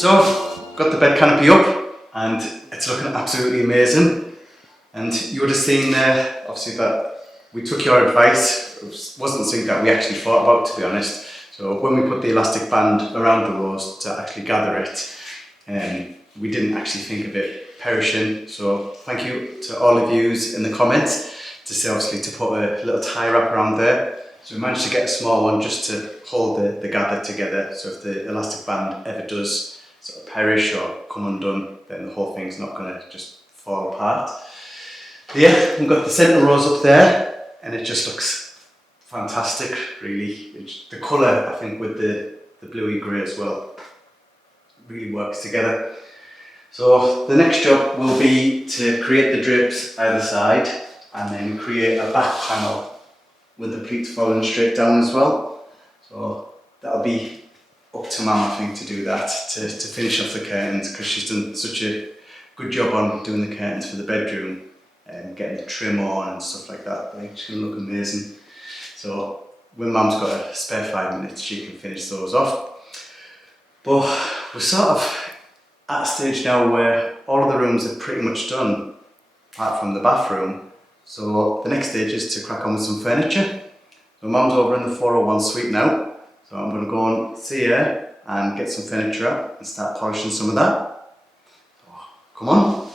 So, got the bed canopy up and it's looking absolutely amazing. And you would have seen there, obviously, that we took your advice. It wasn't something that we actually thought about, to be honest. So when we put the elastic band around the rose to actually gather it, we didn't actually think of it perishing. So thank you to all of you in the comments to say, obviously, to put a little tie wrap around there. So we managed to get a small one just to hold the gather together. So if the elastic band ever does sort of perish or come undone, then the whole thing's not going to just fall apart. But yeah, we've got the centre rose up there and it just looks fantastic, really. The colour, I think, with the bluey grey as well, really works together. So the next job will be to create the drapes either side and then create a back panel with the pleats falling straight down as well. So that'll be up to Mum, I think, to do that, to finish off the curtains, because she's done such a good job on doing the curtains for the bedroom and getting the trim on and stuff like that. I think it's going to look amazing. So when Mum's got a spare 5 minutes, she can finish those off. But we're sort of at a stage now where all of the rooms are pretty much done, apart from the bathroom. So the next stage is to crack on with some furniture. So Mum's over in the 401 suite now. So I'm going to go and see her and get some furniture up and start polishing some of that. So, come on.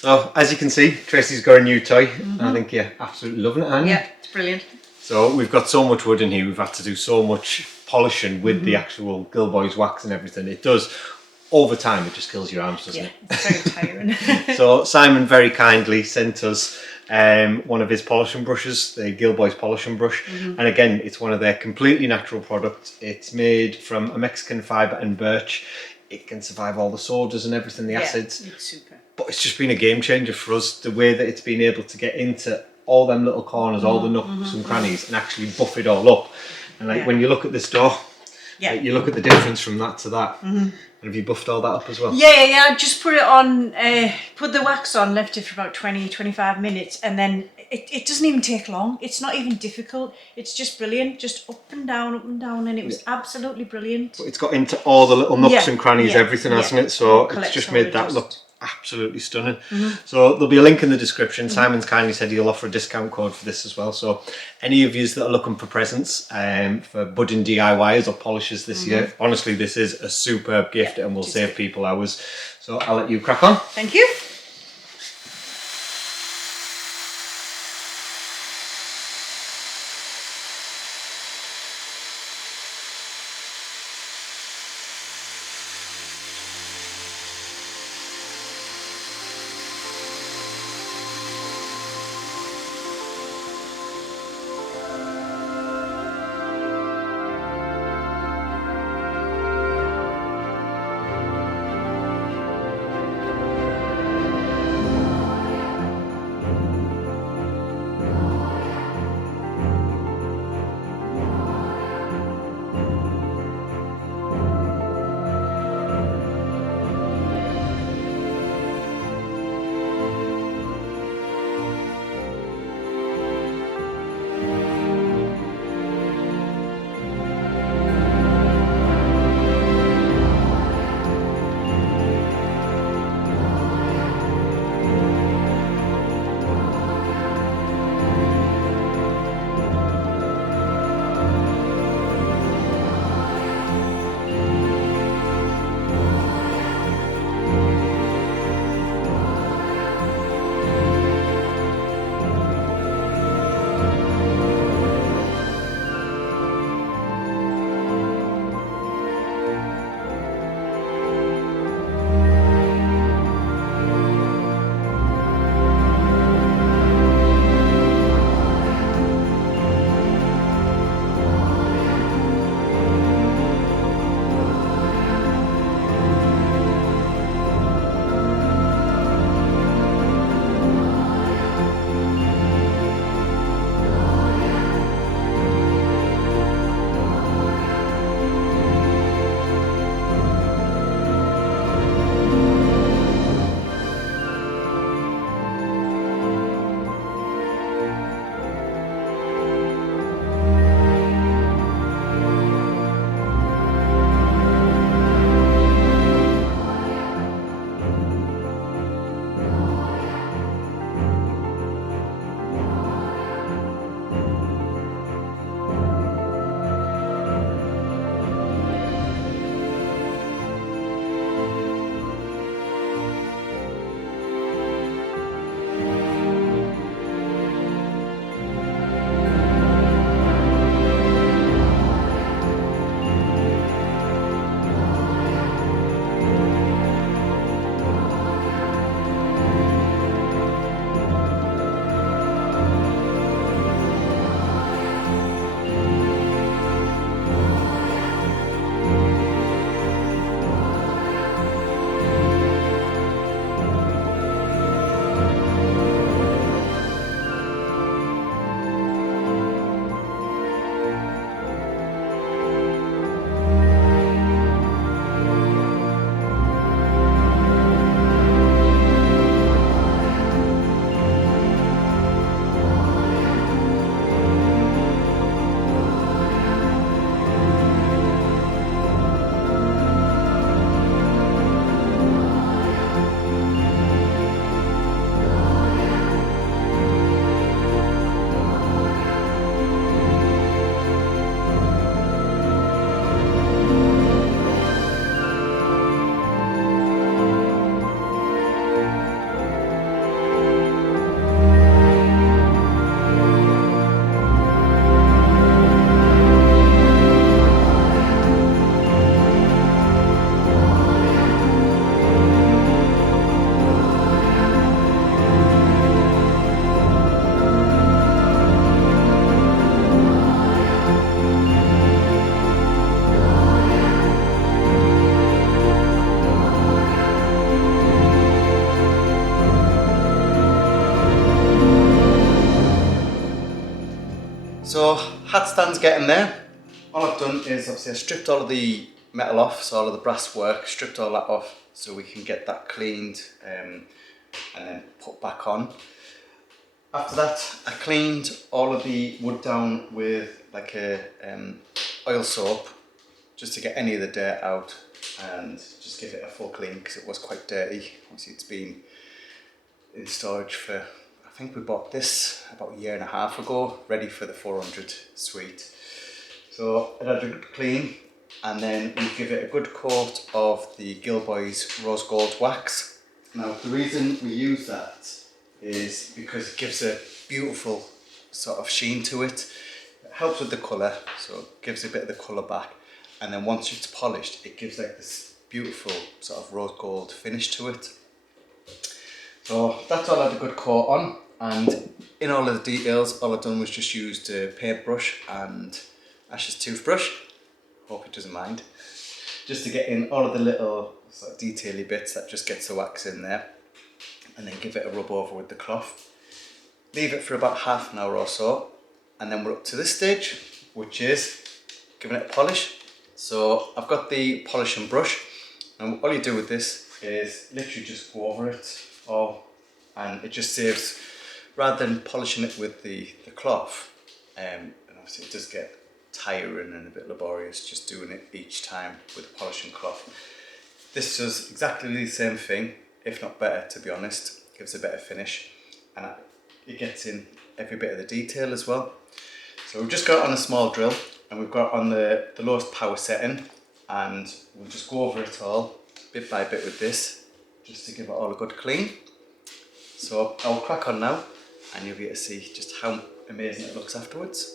So, as you can see, Tracy's got a new toy. I think you're absolutely loving it, aren't you? Yeah, it's brilliant. So, we've got so much wood in here, we've had to do so much polishing with the actual Gilboy's wax and everything. It does, over time, it just kills your arms, doesn't it? Yeah, it's very tiring. So, Simon very kindly sent us one of his polishing brushes, the Gilboy's polishing brush. And again, it's one of their completely natural products. It's made from a Mexican fibre and birch. It can survive all the sodas and everything, the acids. It's super. But it's just been a game changer for us, the way that it's been able to get into all them little corners, all the nooks and crannies, and actually buff it all up. And like when you look at this door, like, you look at the difference from that to that. And have you buffed all that up as well? Yeah, just put it on, put the wax on, left it for about 20-25 minutes, and then it doesn't even take long. It's not even difficult. It's just brilliant, just up and down, and it was absolutely brilliant. But it's got into all the little nooks and crannies, everything, hasn't it? So it's just made that look absolutely stunning. So there'll be a link in the description. Simon's kindly said he'll offer a discount code for this as well. So any of you that are looking for presents for budding DIYers or polishers this year, honestly, this is a superb gift and will save people hours. So I'll let you crack on. Thank you. So hat stand's getting there. All I've done is obviously I stripped all of the metal off, so all of the brass work, stripped all that off so we can get that cleaned and then put back on. After that, I cleaned all of the wood down with like a oil soap just to get any of the dirt out. and just give it a full clean because it was quite dirty. Obviously it's been in storage for, I think we bought this about a year and a half ago, ready for the 400 suite. So it had a good clean, and then we give it a good coat of the Gilboy's rose gold wax. Now the reason we use that is because it gives a beautiful sort of sheen to it. It helps with the colour, so it gives a bit of the colour back, and then once it's polished it gives like this beautiful sort of rose gold finish to it. So that's all I had a good coat on, and in all of the details all I've done was just used a paintbrush and Ash's toothbrush, hope he doesn't mind, just to get in all of the little sort of detaily bits that just gets the wax in there, and then give it a rub over with the cloth. Leave it for about half an hour or so, and then we're up to this stage, which is giving it a polish. So I've got the polishing brush, and all you do with this is literally just go over it all, and it just saves, rather than polishing it with the cloth, and obviously it does get tiring and a bit laborious just doing it each time with the polishing cloth. This does exactly the same thing, if not better, to be honest. Gives a better finish, and it gets in every bit of the detail as well. So we've just got it on a small drill, and we've got it on the lowest power setting, and we'll just go over it all bit by bit with this, just to give it all a good clean. So I'll crack on now, and you'll be able to see just how amazing it looks afterwards.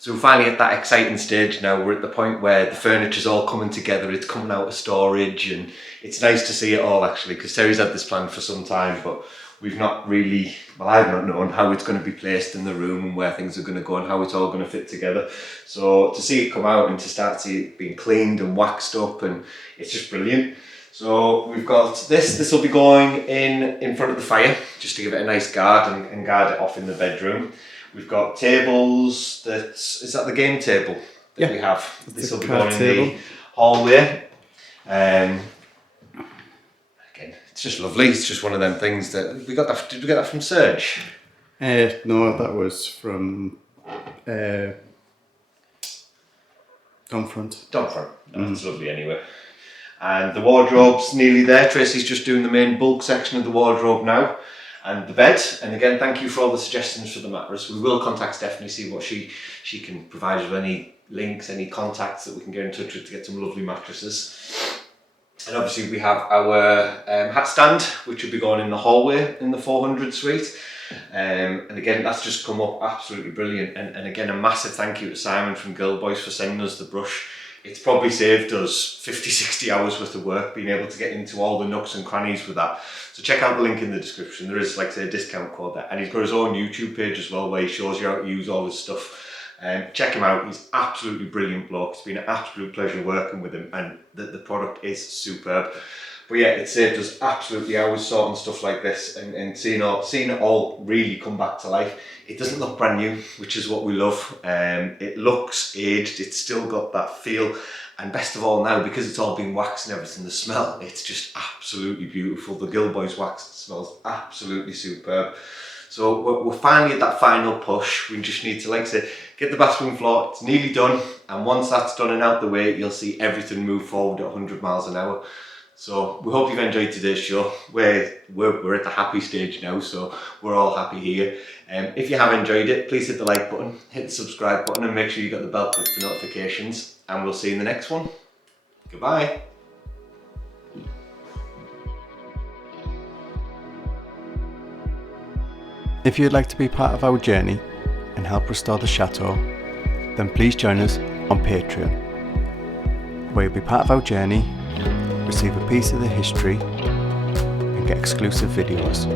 So we're finally at that exciting stage now. We're at the point where the furniture's all coming together, it's coming out of storage, and it's nice to see it all actually, because Terry's had this plan for some time, but we've not really, well, I've not known how it's going to be placed in the room and where things are going to go and how it's all going to fit together. So to see it come out and to start to see it being cleaned and waxed up, and it's just brilliant. So we've got this will be going in front of the fire, just to give it a nice guard and guard it off in the bedroom. We've got tables. Is that the game table that we have? This will be going in the hallway. Again, it's just lovely. It's just one of them things that we got. That did we get that from Serge? No, that was from Domfront. That's lovely anyway. And the wardrobe's nearly there. Tracy's just doing the main bulk section of the wardrobe now. And the bed. And again, thank you for all the suggestions for the mattress. We will contact Stephanie, see what she can provide us with, any links, any contacts that we can get in touch with to get some lovely mattresses. And obviously we have our hat stand, which will be going in the hallway in the 400 suite. And again, that's just come up absolutely brilliant. And again, a massive thank you to Simon from Girl Boys for sending us the brush. It's probably saved us 50-60 hours worth of work being able to get into all the nooks and crannies with that. So check out the link in the description. There is, like I say, a discount code there. And he's got his own YouTube page as well, where he shows you how to use all his stuff. Check him out. He's absolutely brilliant bloke. It's been an absolute pleasure working with him, and the product is superb. But yeah, it saved us absolutely hours sorting stuff like this, and seeing it all really come back to life. It doesn't look brand new, which is what we love. It looks aged. It's still got that feel. And best of all now, because it's all been waxed and everything, the smell, it's just absolutely beautiful. The Gilboys wax smells absolutely superb. So we're finally at that final push. We just need to, like I said, get the bathroom floor. It's nearly done. And once that's done and out the way, you'll see everything move forward at 100 miles an hour. So we hope you've enjoyed today's show. We're at the happy stage now, so we're all happy here. If you have enjoyed it, please hit the like button, hit the subscribe button, and make sure you got the bell clicked for notifications. And we'll see you in the next one. Goodbye. If you'd like to be part of our journey and help restore the chateau, then please join us on Patreon, where you'll be part of our journey, receive a piece of the history, and get exclusive videos.